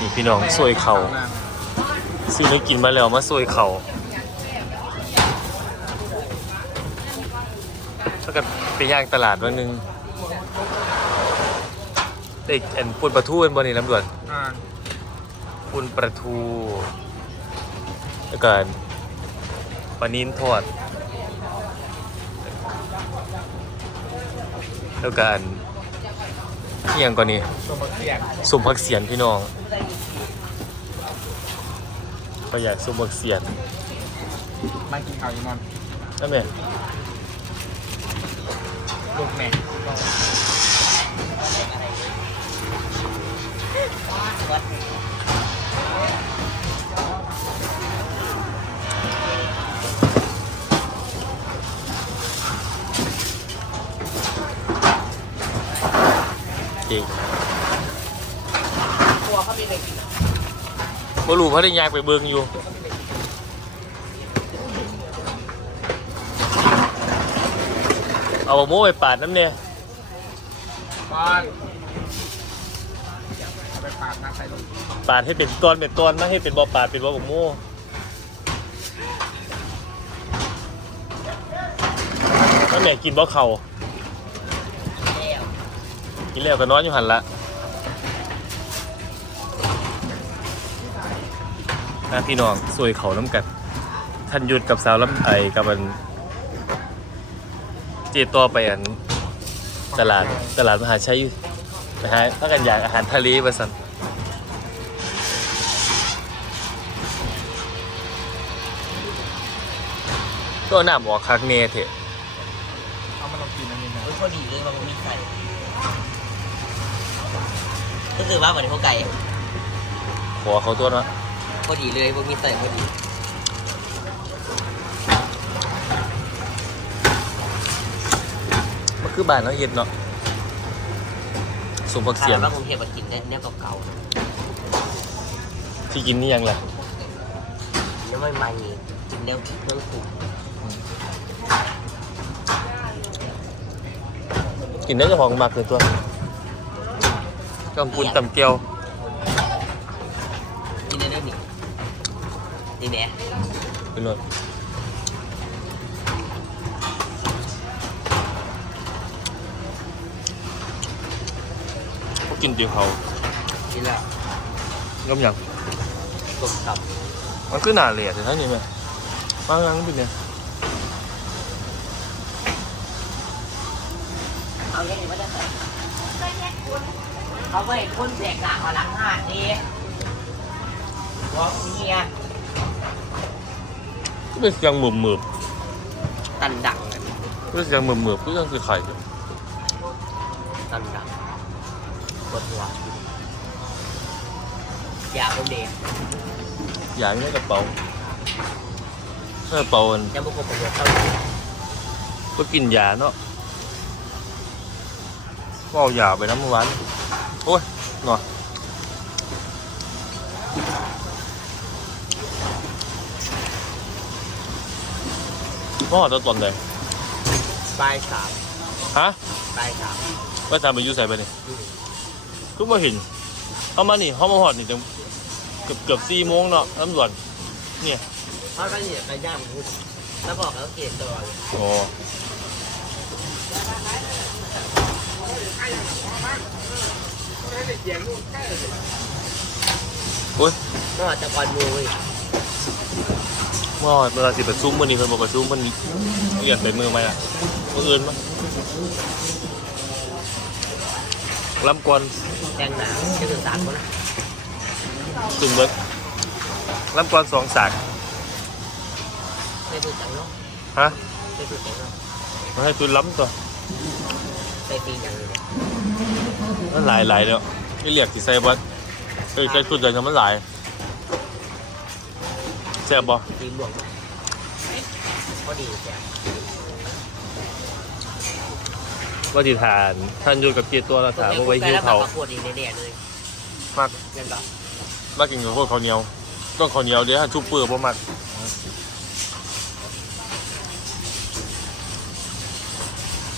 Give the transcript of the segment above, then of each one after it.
นี่พี่น้องซวยเขาซื้อได้กินมาแล้วมาซวยเขาแล้วก็ไปย่างตลาดวันหนึงได้เอ็นปุ่นปลาทูเป็นบนนี่ลำดวนอ่าปุ่นปลาทูแล้วก็ปลานิ้นทอดแล้วก็อัน เที่ยงกว่านี้ตัวมะเขือสุ่มผักเสียนพี่น้องก็อยากสุ่มผักเสียนมากินข้าวอีกนอนนั่นแหละลูกแม่ จริงตัวเขามีอะไรกินบ่รู้เพราะได้ยากไปเบิ่งอยู่เอาบะโม่ไปปาดน้ำเนี่ยบอลเอาไปปาดน้ำใส่ลงปาดให้เป็นตอนเป็นตอนมาให้เป็นบ่ปาดเป็นบ่บะโม่นั่นแหละกินบ่เข่า กินแล้วก็นอนอยู่หันละนะพี่น้องสวยเขาน้ำกัดท่านหยุดกับสาวลำไอกับมันเจตัวไปอันตลาดตลาดมหาชัยอยู่นะฮะถ้ากันอยากอาหารทะเลมาสันก็หน้าหมอคักเนเถอะเอามาลองกินอันนี้นะพอดีเลยมันมีไข่ ก็คือว่าเหมือนพวกไก่ขอเขาตัวเนาะพอดีเลยมันมีไข่พอดีมันคือบ้านเราเห็ดเนาะสมพักเสียนว่ากรุงเทพมากินเนี่ยเนี่ยเก่าที่กินนี่ยังล่ะๆเนี่ยไม่มันกินเนี่ยเครื่องปรุงกินได้เฉพาะมากเลยตัว กำปุนตำเกียวกินได้ด้วยนี่นี่แหละเป็นรถเขากินเดียวเขากินแล้วย่อมยังต้มตับมันคือหนาเหลี่ยแต่ท่านนี่ไหมมางั้นเป็นไงเอาแค่นี้ไม่ได้ใส่ เขาไม่คนแตกต่างมาล้างหาดนี่ว่าเมียก็เป็นเสียงหมึบหมึบตันดังก็เป็นเสียงหมึบหมึบก็ยังคือไข่อยู่ตันดังปวดหัวอย่าคนเดียวอย่างนี้ในกระเป๋าในกระเป๋ามันยังบุกปวดหัวเข้าก็กินยาเนาะก็เอายาไปน้ำเมื่อวานโอ้ยหน่อยพ่อตัวตนเลยปลายสามฮะปลายสามว่าจำไปอยูใส่ไปนี่ก็มาเห็นเข้ามานี่เข้ามาหอดนี่จังเกือบเกือบสี่โมงเนาะตำรวจเนี่ยเพราะว่าเนี่ยไปย่างพุดแล้วบอกแล้วเกตตลอดเลยโอ้ โอ้ยนอกจากก่อนมูอีกว่าเวลาสิประชุมวันนี้เพิ่นบอกประชุมมันเรียนเป็นมือไหมล่ะมืออื่นมั้ยลำกวนแต่งหนาจะถึงสามคนนะตุ่มเบิดลำกวนสองสากไม่ถึงจังเนาะฮะไม่ถึงจังเนาะมาให้ตุนล้ำตัว ไปตีจังเลยมันหลายหลายแล้วไม่เรียกสิใส่บัดเคยใส่ตุนเดียวจะมันหลายแซ่บบ่ตีบวกพอดีแจ้ว่าจิทานท่านอยู่กับเกียรติตัวละถามว่าไว้หิ้วเขาปวดอีกแน่ๆเลยมากยังก็มากกินกับพวกข้าวเหนียว ต้องข้าวเหนียวเดี๋ยวถ้าชุบเปลือกบ่มาก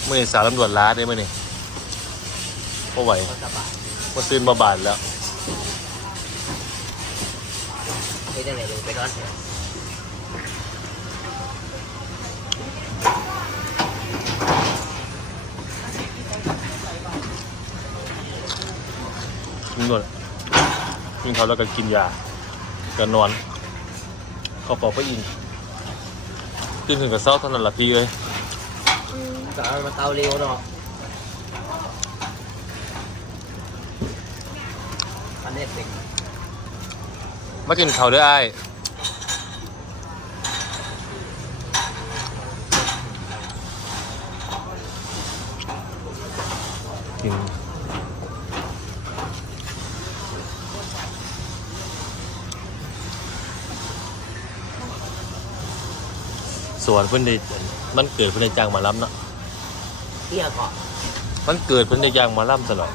มื่อนี้สารตำรวจล้าได้มื่อนี้พอไหวก็สบายมาตื่นมาบาดแล้วไปจังไหนลงไปนอนกินก่อนกินเขาวแล้วก็กินยาก็นอนเขาปอกไปอินตื่นถึงกับเศร้าเท่านั้นละพี่เอ้ย ก็เอามาเตาเร็วเนาะอันนี้เป็นมากินเขาวเด้วยไอ้ายกินสวนเพิ่นได้มันเกิดเพิ่นได้จ้างหมาล้ำเนาะ เที่ยก่อนมันเกิดเพิ่นได้จ้างหมาล้ำตลอด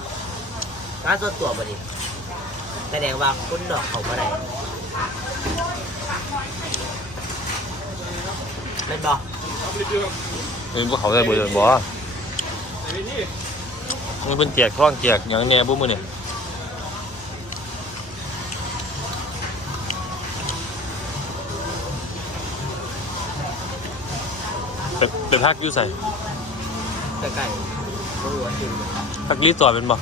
การส่วนตัวบ่ดิแสดงว่าคุณดอกเขาบ่ได้เล่นบ่เป็นพวกเขาได้บ่เลยบ่มันเป็นแจกท้องแจกหยังแหน่บ่มื้อนี่ไปไปพักอยู่ใส่ ใกล้ๆบ่รู้ว่าจริงพักรีสอร์ทเป็นบ่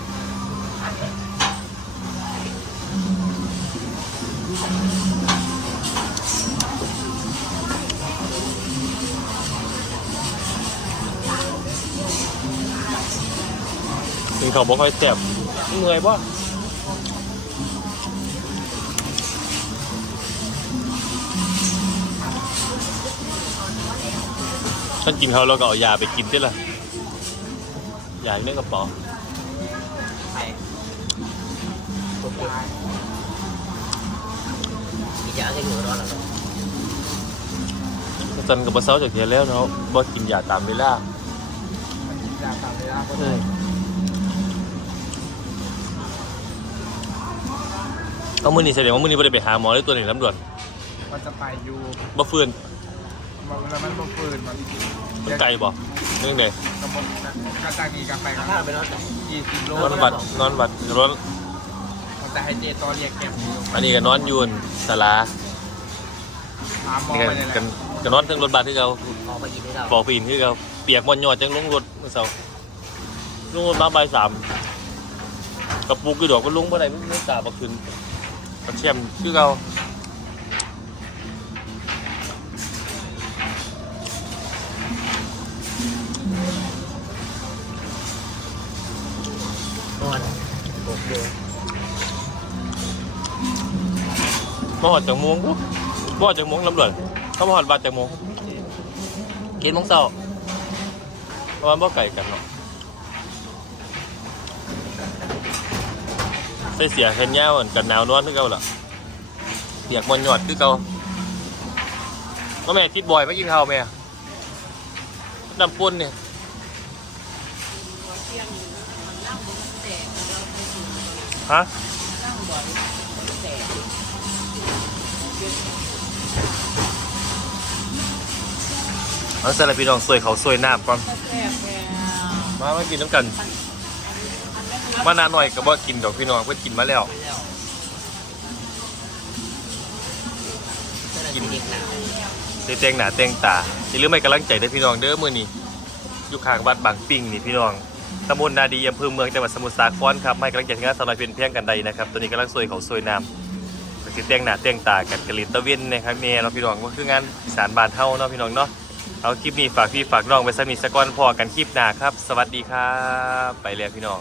กินข้าวบ่ค่อยแซ่บเมื่อยบ่ท่านกินข้าวแล้วก็เอายาไปกินได้ละ ยาอยู่ในกระเป๋าไปโอเคอีกอย่างที่อยู่รอแล้วเนาะจันกับบะเซาจากเทียแล้วเนาะบ่กินยาตามเวลามันกินยาตามเวลาก็อืได้มเอามื้อนี้แสดงว่ามื้อนี้บ่ได้ไปหาหมอเลยตัวนี้ลำด่วนมันจะไปอยู่บ่ฟื้นมันแล้วมันบ่ฟืนมันมันไกลบ่ เรื่องใดกระบอกกระตังอีกาไปคถ้ารับไปนอนแต่ยี่สิบโลนอนวัดนอนวัดนอนมันจะให้เจตอเรียกเก็บอยู่อันนี้ก็นอนอยู่อั่นศาลาถามหมอนี่ก็ไปเลยแหละกันก็นอนเทั้งรถบัสคือเก่าออกไปกินให้เราบอกไปอินคือเก่าเปียกบ่ยอดจังลงรถมื้อเช้าลงรถมาบ่ายสามกระปุกคือดอกก็ลงบ่ได้มันไม่ตาบ่ขึ้นกระเทียมคือเก่า มาหอดจากโมงปุ๊บมาหอดจากโมงลำด่วนเขามาหอดบัตรจากโมงเกณฑ์โมงเช้าเพราะว่าบ่ไก่กันเนาะใส่เสียแขนยาวกันหนาวนอนคือเก่าล่ะเปียกบอลยอดคือเก่าว่าแม่ทิดบอยไม่กินข้าวแม่ดำปุ้นเนี่ยฮะ เอาสารบพี่น้องสวยเขาสวยน้ำก่อนมามากินน้ำกัน มานานหน่อยก็บ่กินดอกพี่น้องเพิ่นกินมาแล้ว กินเด็กหนาวได้แต่งหน้าแต่งตาอย่าลืมให้กำลังใจเด้อพี่น้องเด้อมื้อนี้อยู่ข้างวัดบางปิงนี่พี่น้องตำบลนาดีอำเภอเมืองจังหวัดสมุทรสาครครับให้กำลังใจทีมงานสาวน้อยเพียนเพียงกันใดนะครับตัวนี้กำลังสวยเขาสวยน้ำ ก็สิแต่งหน้าแต่งตากันกะลินตะเวนนะครับแม่เนาะพี่น้องก็คืองานอีสานบ้านเฮาเนาะพี่น้องเนาะเอาคลิปนี้ฝากพี่ฝากน้องไว้สักนิดสักก่อนพอกันคลิปหน้าครับ สวัสดีครับ ไปเลยพี่น้อง